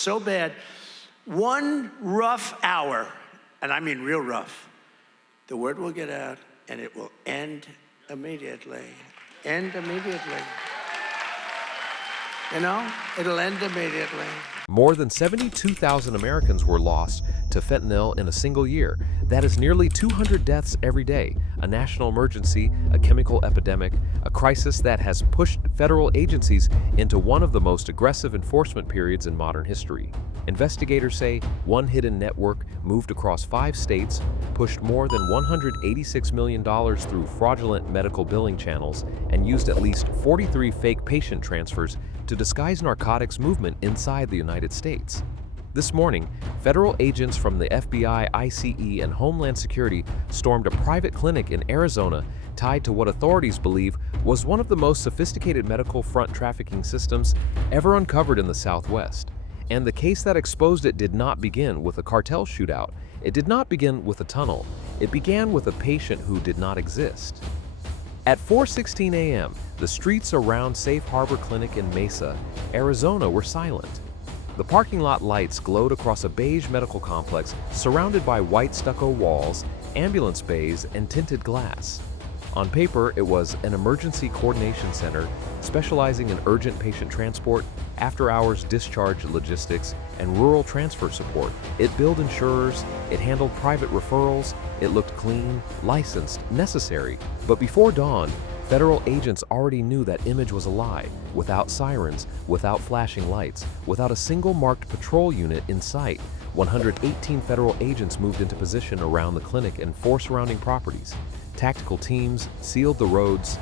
so bad. One rough hour, and I mean real rough, the word will get out and it will end immediately. End immediately. You know, it'll end immediately. More than 72,000 Americans were lost to fentanyl in a single year. That is nearly 200 deaths every day, a national emergency, a chemical epidemic, a crisis that has pushed federal agencies into one of the most aggressive enforcement periods in modern history. Investigators say one hidden network moved across 5 states, pushed more than $186 million through fraudulent medical billing channels, and used at least 43 fake patient transfers to disguise narcotics movement inside the United States. This morning, federal agents from the FBI, ICE, and Homeland Security stormed a private clinic in Arizona tied to what authorities believe was one of the most sophisticated medical front trafficking systems ever uncovered in the Southwest. And the case that exposed it did not begin with a cartel shootout. It did not begin with a tunnel. It began with a patient who did not exist. At 4:16 a.m., the streets around Safe Harbor Clinic in Mesa, Arizona were silent. The parking lot lights glowed across a beige medical complex surrounded by white stucco walls, ambulance bays, and tinted glass. On paper, it was an emergency coordination center specializing in urgent patient transport, after-hours discharge logistics, and rural transfer support. It billed insurers, it handled private referrals, it looked clean, licensed, necessary. But before dawn, federal agents already knew that image was a lie, without sirens, without flashing lights, without a single marked patrol unit in sight. 118 federal agents moved into position around the clinic and 4 surrounding properties. Tactical teams sealed the roads.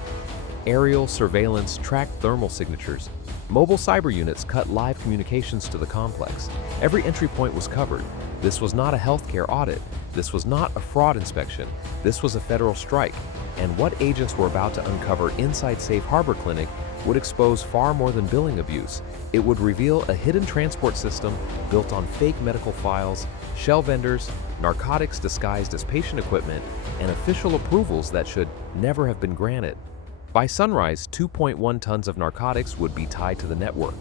Aerial surveillance tracked thermal signatures. Mobile cyber units cut live communications to the complex. Every entry point was covered. This was not a healthcare audit. This was not a fraud inspection. This was a federal strike. And what agents were about to uncover inside Safe Harbor Clinic would expose far more than billing abuse. It would reveal a hidden transport system built on fake medical files, shell vendors, narcotics disguised as patient equipment, and official approvals that should never have been granted. By sunrise, 2.1 tons of narcotics would be tied to the network.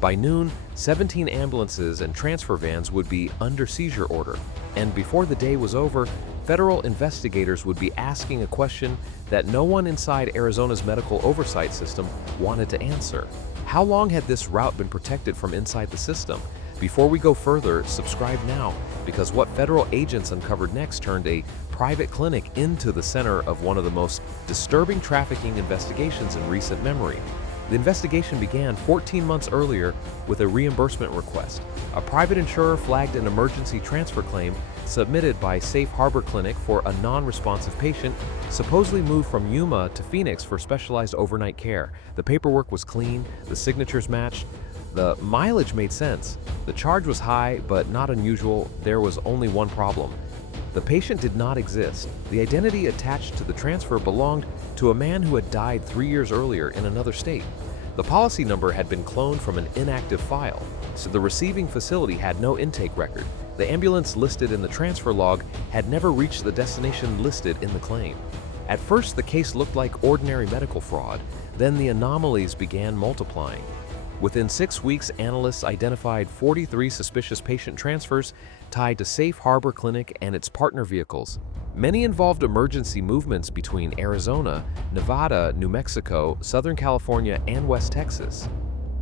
By noon, 17 ambulances and transfer vans would be under seizure order. And before the day was over, federal investigators would be asking a question that no one inside Arizona's medical oversight system wanted to answer. How long had this route been protected from inside the system? Before we go further, subscribe now, because what federal agents uncovered next turned a private clinic into the center of one of the most disturbing trafficking investigations in recent memory. The investigation began 14 months earlier with a reimbursement request. A private insurer flagged an emergency transfer claim submitted by Safe Harbor Clinic for a non-responsive patient supposedly moved from Yuma to Phoenix for specialized overnight care. The paperwork was clean, the signatures matched, the mileage made sense. The charge was high, but not unusual. There was only one problem. The patient did not exist. The identity attached to the transfer belonged to a man who had died 3 years earlier in another state. The policy number had been cloned from an inactive file, so the receiving facility had no intake record. The ambulance listed in the transfer log had never reached the destination listed in the claim. At first, the case looked like ordinary medical fraud. Then the anomalies began multiplying. Within 6 weeks, analysts identified 43 suspicious patient transfers tied to Safe Harbor Clinic and its partner vehicles. Many involved emergency movements between Arizona, Nevada, New Mexico, Southern California, and West Texas.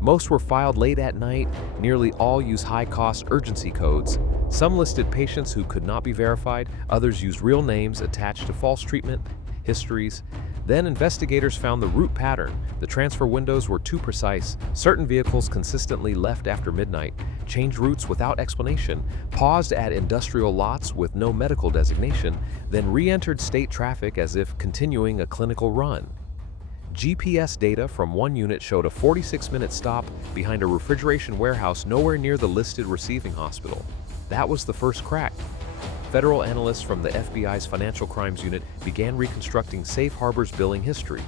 Most were filed late at night. Nearly all use high-cost urgency codes. Some listed patients who could not be verified. Others used real names attached to false treatment histories. Then investigators found the route pattern. The transfer windows were too precise. Certain vehicles consistently left after midnight, changed routes without explanation, paused at industrial lots with no medical designation, then re-entered state traffic as if continuing a clinical run. GPS data from one unit showed a 46-minute stop behind a refrigeration warehouse nowhere near the listed receiving hospital. That was the first crack. Federal analysts from the FBI's Financial Crimes Unit began reconstructing Safe Harbor's billing history.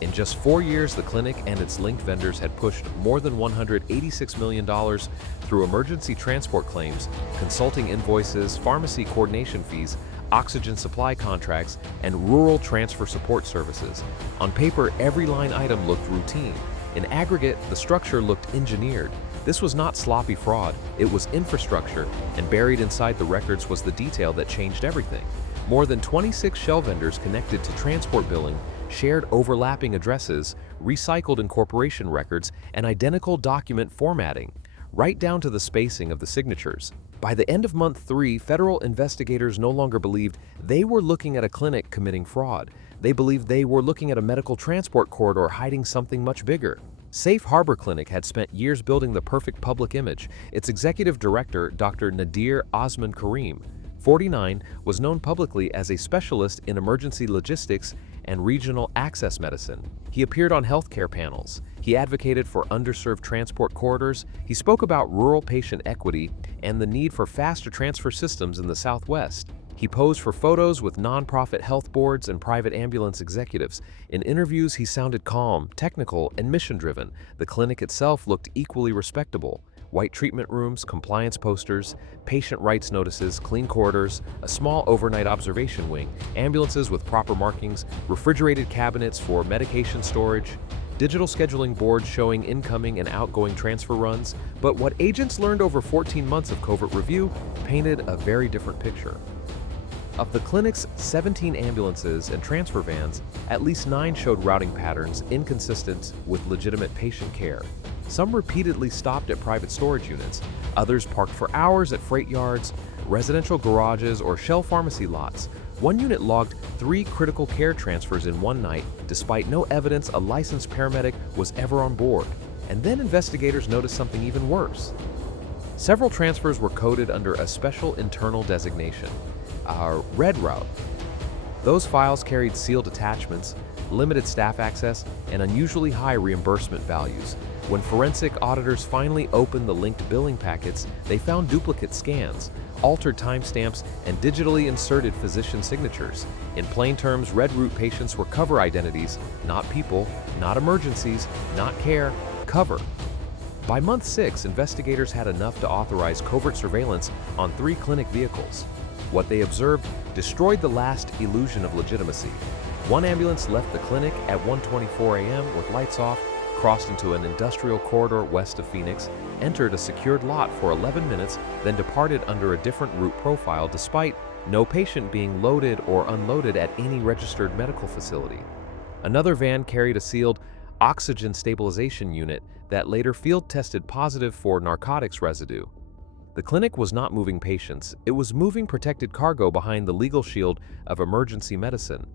In just 4 years, the clinic and its linked vendors had pushed more than $186 million through emergency transport claims, consulting invoices, pharmacy coordination fees, oxygen supply contracts, and rural transfer support services. On paper, every line item looked routine. In aggregate, the structure looked engineered. This was not sloppy fraud, it was infrastructure, and buried inside the records was the detail that changed everything. More than 26 shell vendors connected to transport billing shared overlapping addresses, recycled incorporation records, and identical document formatting, right down to the spacing of the signatures. By the end of month 3, federal investigators no longer believed they were looking at a clinic committing fraud. They believed they were looking at a medical transport corridor hiding something much bigger. Safe Harbor Clinic had spent years building the perfect public image. Its executive director, Dr. Nadir Osman Karim, 49, was known publicly as a specialist in emergency logistics and regional access medicine. He appeared on healthcare panels. He advocated for underserved transport corridors. He spoke about rural patient equity and the need for faster transfer systems in the Southwest. He posed for photos with nonprofit health boards and private ambulance executives. In interviews, he sounded calm, technical, and mission-driven. The clinic itself looked equally respectable. White treatment rooms, compliance posters, patient rights notices, clean corridors, a small overnight observation wing, ambulances with proper markings, refrigerated cabinets for medication storage, digital scheduling boards showing incoming and outgoing transfer runs. But what agents learned over 14 months of covert review painted a very different picture. Of the clinic's 17 ambulances and transfer vans, at least 9 showed routing patterns inconsistent with legitimate patient care. Some repeatedly stopped at private storage units, others parked for hours at freight yards, residential garages, or shell pharmacy lots. One unit logged 3 critical care transfers in one night, despite no evidence a licensed paramedic was ever on board. And then investigators noticed something even worse. Several transfers were coded under a special internal designation, our red route. Those files carried sealed attachments, limited staff access, and unusually high reimbursement values. When forensic auditors finally opened the linked billing packets, they found duplicate scans, altered timestamps, and digitally inserted physician signatures. In plain terms, red route patients were cover identities, not people, not emergencies, not care, cover. By month 6, investigators had enough to authorize covert surveillance on 3 clinic vehicles. What they observed destroyed the last illusion of legitimacy. One ambulance left the clinic at 1:24 a.m. with lights off, crossed into an industrial corridor west of Phoenix, entered a secured lot for 11 minutes, then departed under a different route profile despite no patient being loaded or unloaded at any registered medical facility. Another van carried a sealed oxygen stabilization unit that later field tested positive for narcotics residue. The clinic was not moving patients, it was moving protected cargo behind the legal shield of emergency medicine.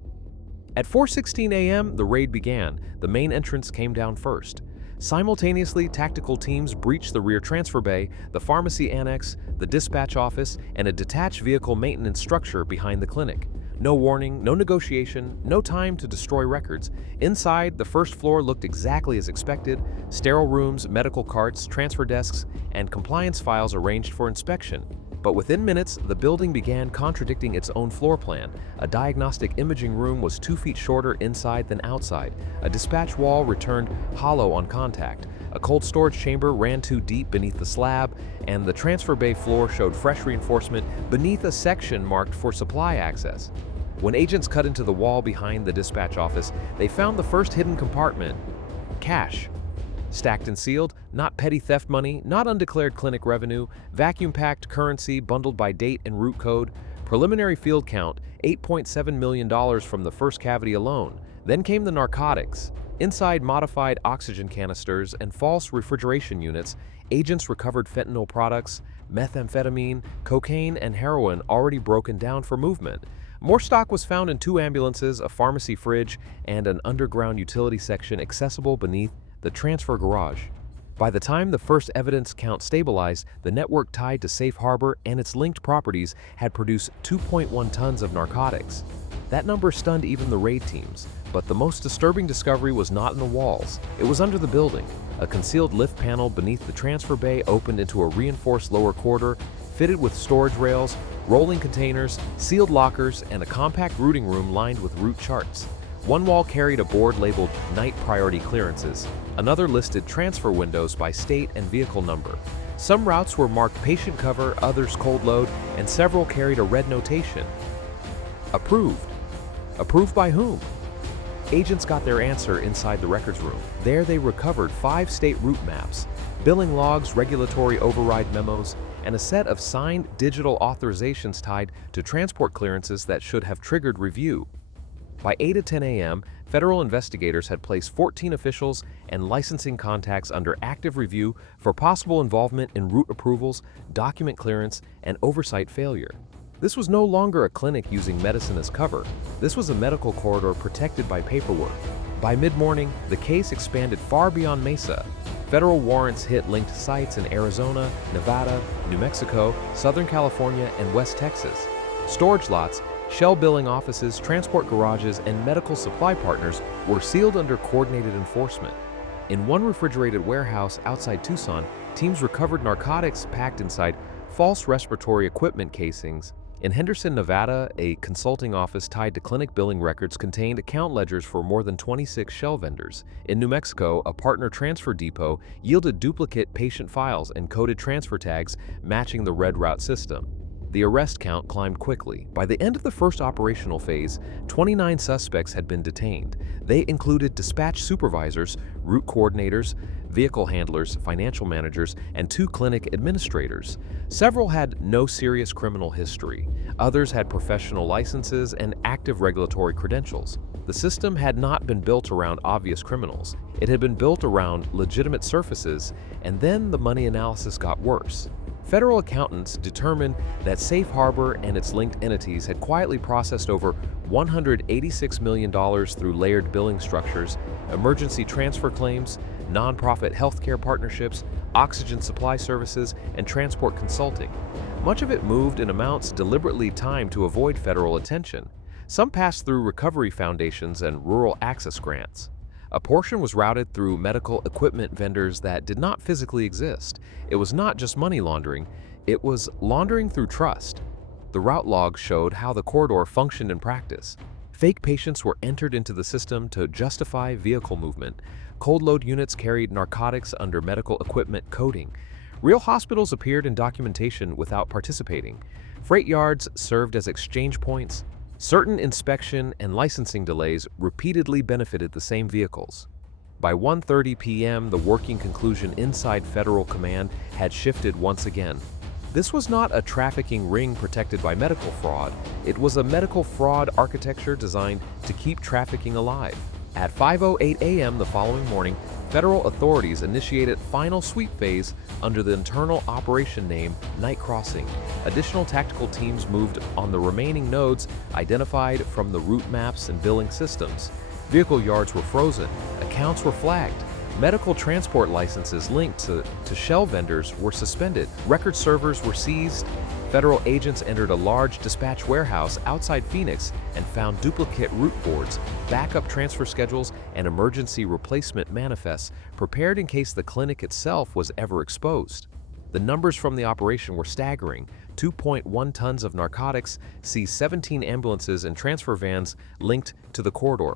At 4:16 a.m., the raid began. The main entrance came down first. Simultaneously, tactical teams breached the rear transfer bay, the pharmacy annex, the dispatch office, and a detached vehicle maintenance structure behind the clinic. No warning, no negotiation, no time to destroy records. Inside, the first floor looked exactly as expected: sterile rooms, medical carts, transfer desks, and compliance files arranged for inspection. But within minutes, the building began contradicting its own floor plan. A diagnostic imaging room was 2 feet shorter inside than outside. A dispatch wall returned hollow on contact. A cold storage chamber ran too deep beneath the slab, and the transfer bay floor showed fresh reinforcement beneath a section marked for supply access. When agents cut into the wall behind the dispatch office, they found the first hidden compartment: cash. Stacked and sealed, not petty theft money, not undeclared clinic revenue, vacuum-packed currency bundled by date and route code. Preliminary field count, $8.7 million from the first cavity alone. Then came the narcotics. Inside modified oxygen canisters and false refrigeration units, agents recovered fentanyl products, methamphetamine, cocaine, and heroin already broken down for movement. More stock was found in 2 ambulances, a pharmacy fridge, and an underground utility section accessible beneath the transfer garage. By the time the first evidence count stabilized, the network tied to Safe Harbor and its linked properties had produced 2.1 tons of narcotics. That number stunned even the raid teams, but the most disturbing discovery was not in the walls. It was under the building. A concealed lift panel beneath the transfer bay opened into a reinforced lower corridor, fitted with storage rails, rolling containers, sealed lockers, and a compact routing room lined with route charts. One wall carried a board labeled Night Priority Clearances. Another listed transfer windows by state and vehicle number. Some routes were marked patient cover, others cold load, and several carried a red notation: approved. Approved by whom? Agents got their answer inside the records room. There they recovered 5 state route maps, billing logs, regulatory override memos, and a set of signed digital authorizations tied to transport clearances that should have triggered review. By 8 to 10 a.m., federal investigators had placed 14 officials and licensing contacts under active review for possible involvement in route approvals, document clearance, and oversight failure. This was no longer a clinic using medicine as cover. This was a medical corridor protected by paperwork. By mid-morning, the case expanded far beyond Mesa. Federal warrants hit linked sites in Arizona, Nevada, New Mexico, Southern California, and West Texas. Storage lots, shell billing offices, transport garages, and medical supply partners were sealed under coordinated enforcement. In one refrigerated warehouse outside Tucson, teams recovered narcotics packed inside false respiratory equipment casings. In Henderson, Nevada, a consulting office tied to clinic billing records contained account ledgers for more than 26 shell vendors. In New Mexico, a partner transfer depot yielded duplicate patient files and coded transfer tags matching the red route system. The arrest count climbed quickly. By the end of the first operational phase, 29 suspects had been detained. They included dispatch supervisors, route coordinators, vehicle handlers, financial managers, and 2 clinic administrators. Several had no serious criminal history. Others had professional licenses and active regulatory credentials. The system had not been built around obvious criminals. It had been built around legitimate surfaces, and then the money analysis got worse. Federal accountants determined that Safe Harbor and its linked entities had quietly processed over $186 million through layered billing structures, emergency transfer claims, nonprofit healthcare partnerships, oxygen supply services, and transport consulting. Much of it moved in amounts deliberately timed to avoid federal attention. Some passed through recovery foundations and rural access grants. A portion was routed through medical equipment vendors that did not physically exist. It was not just money laundering, it was laundering through trust. The route logs showed how the corridor functioned in practice. Fake patients were entered into the system to justify vehicle movement. Cold load units carried narcotics under medical equipment coding. Real hospitals appeared in documentation without participating. Freight yards served as exchange points. Certain inspection and licensing delays repeatedly benefited the same vehicles. By 1:30 p.m., the working conclusion inside federal command had shifted once again. This was not a trafficking ring protected by medical fraud. It was a medical fraud architecture designed to keep trafficking alive. At 5:08 a.m. the following morning, federal authorities initiated final sweep phase under the internal operation name Night Crossing. Additional tactical teams moved on the remaining nodes identified from the route maps and billing systems. Vehicle yards were frozen, accounts were flagged, medical transport licenses linked to shell vendors were suspended, record servers were seized. Federal agents entered a large dispatch warehouse outside Phoenix and found duplicate route boards, backup transfer schedules, and emergency replacement manifests prepared in case the clinic itself was ever exposed. The numbers from the operation were staggering. 2.1 tons of narcotics seized 17 ambulances and transfer vans linked to the corridor.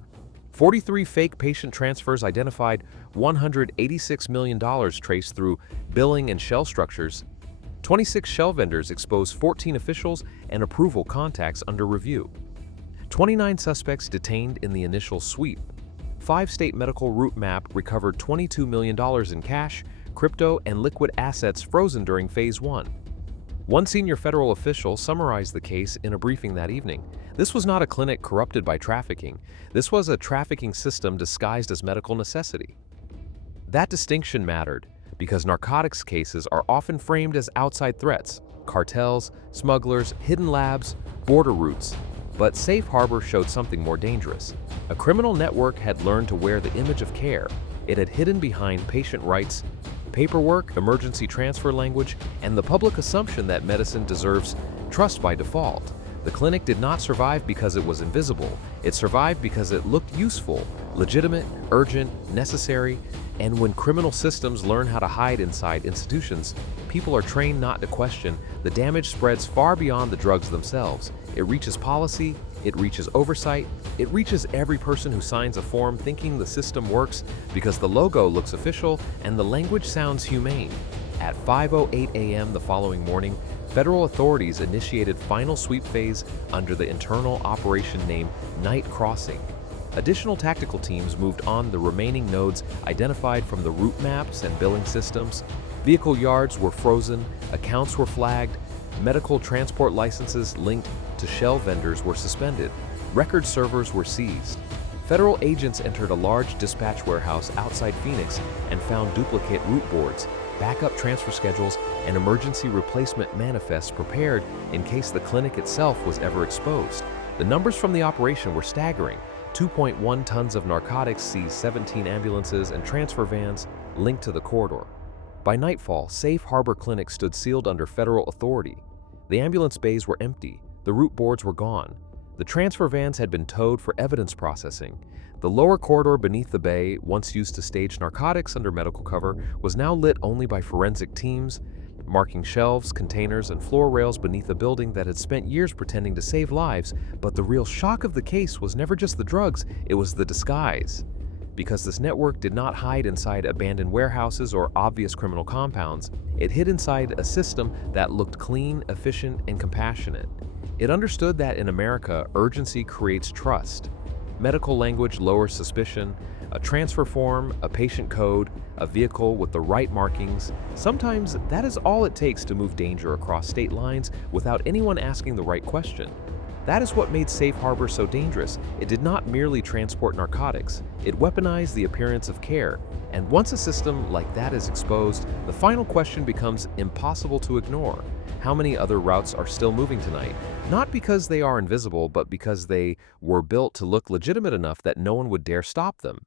43 fake patient transfers identified, $186 million traced through billing and shell structures. 26 shell vendors exposed 14 officials and approval contacts under review. 29 suspects detained in the initial sweep. 5 state medical route map recovered $22 million in cash, crypto, and liquid assets frozen during Phase 1. One senior federal official summarized the case in a briefing that evening. This was not a clinic corrupted by trafficking. This was a trafficking system disguised as medical necessity. That distinction mattered because narcotics cases are often framed as outside threats, cartels, smugglers, hidden labs, border routes. But Safe Harbor showed something more dangerous. A criminal network had learned to wear the image of care. It had hidden behind patient rights, paperwork, emergency transfer language, and the public assumption that medicine deserves trust by default. The clinic did not survive because it was invisible. It survived because it looked useful, legitimate, urgent, necessary. And when criminal systems learn how to hide inside institutions, people are trained not to question. The damage spreads far beyond the drugs themselves. It reaches policy, it reaches oversight, it reaches every person who signs a form thinking the system works because the logo looks official and the language sounds humane. At 5:08 a.m. the following morning, federal authorities initiated final sweep phase under the internal operation named Night Crossing. Additional tactical teams moved on the remaining nodes identified from the route maps and billing systems. Vehicle yards were frozen, accounts were flagged, medical transport licenses linked to shell vendors were suspended, record servers were seized. Federal agents entered a large dispatch warehouse outside Phoenix and found duplicate route boards, backup transfer schedules, and emergency replacement manifests prepared in case the clinic itself was ever exposed. The numbers from the operation were staggering. 2.1 tons of narcotics seized, 17 ambulances and transfer vans linked to the corridor. By nightfall, Safe Harbor Clinic stood sealed under federal authority. The ambulance bays were empty, the route boards were gone. The transfer vans had been towed for evidence processing. The lower corridor beneath the bay, once used to stage narcotics under medical cover, was now lit only by forensic teams, marking shelves, containers, and floor rails beneath a building that had spent years pretending to save lives. But the real shock of the case was never just the drugs, it was the disguise. Because this network did not hide inside abandoned warehouses or obvious criminal compounds, it hid inside a system that looked clean, efficient, and compassionate. It understood that in America, urgency creates trust. Medical language lowers suspicion. A transfer form, a patient code, a vehicle with the right markings. Sometimes that is all it takes to move danger across state lines without anyone asking the right question. That is what made Safe Harbor so dangerous. It did not merely transport narcotics, it weaponized the appearance of care. And once a system like that is exposed, the final question becomes impossible to ignore. How many other routes are still moving tonight? Not because they are invisible, but because they were built to look legitimate enough that no one would dare stop them.